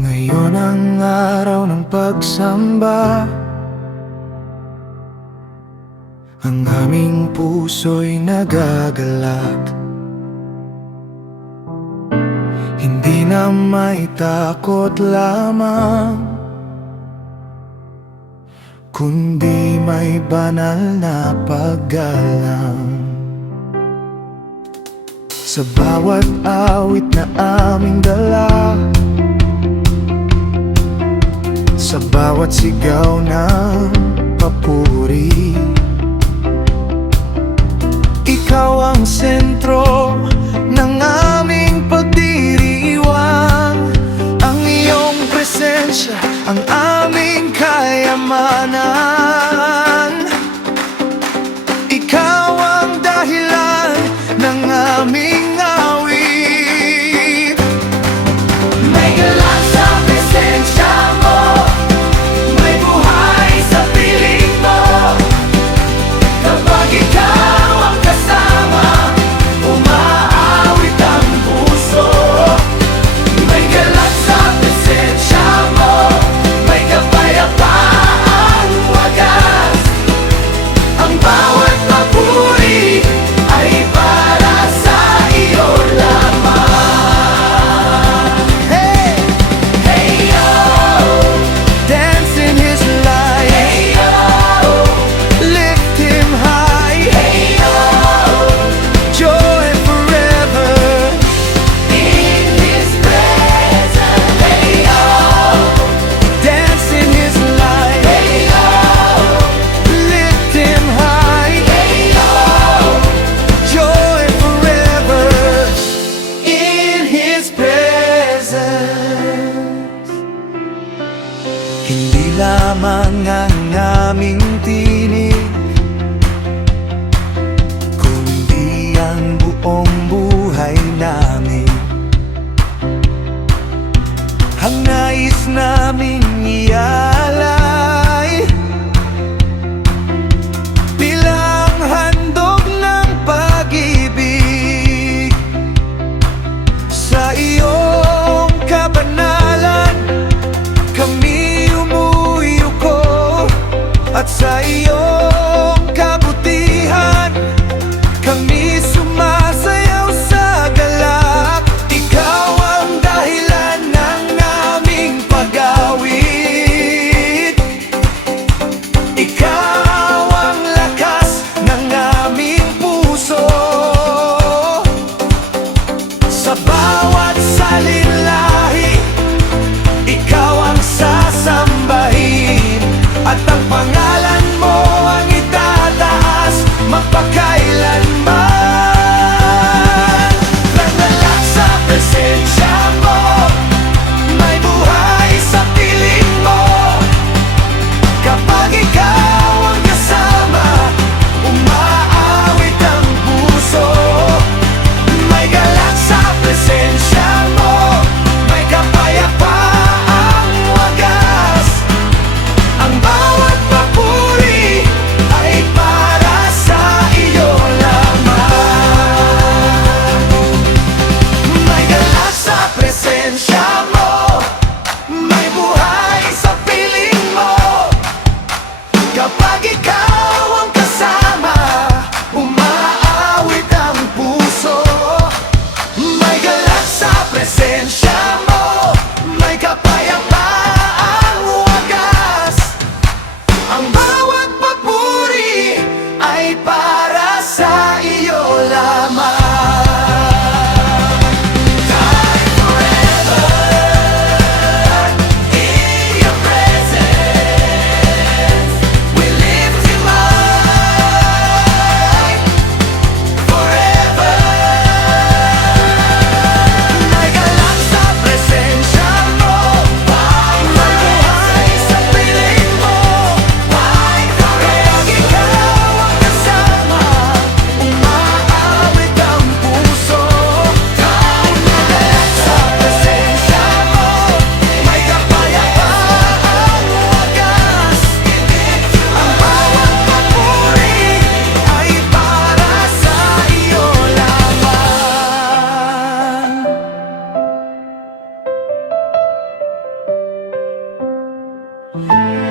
Ngayon ang araw ng pagsamba, ang aming puso'y nagagalak. Hindi na may takot lamang, kundi may banal na paggalang. Sa bawat awit na aming dala, sa bawat sigaw ng papuri, ikaw ang sentro ng aming pagdiriwang. Ang iyong presensya ang aming kayamanan. Ikaw ang dahilan ng aming awit. May galak sa presensya mo, may buhay sa piling mo. Kapag ikaw ang kasama, umaawit ang puso. May galak sa presensya mo, may kapayapaang wagas. Ang bawat papuri ay para sa iyo lamang. Hey! Hey yo! Dance in His light. Hey yo! Lift Him high. Hey yo! Joy forever in His presence. Hey yo! Dance in His light. Hey yo! Lift Him high. Hey yo! Joy forever in His presence. Hindi lamang ang aming tinig, kundi ang buong buhay namin. Ang nais naming ialay bilang handog ng pag-ibig. Sa iyong kabanalan kami umuyuko, at sa iyong kabutihan kami sumasayaw sa galak. Ikaw ang dahilan ng aming pag-awit. Thank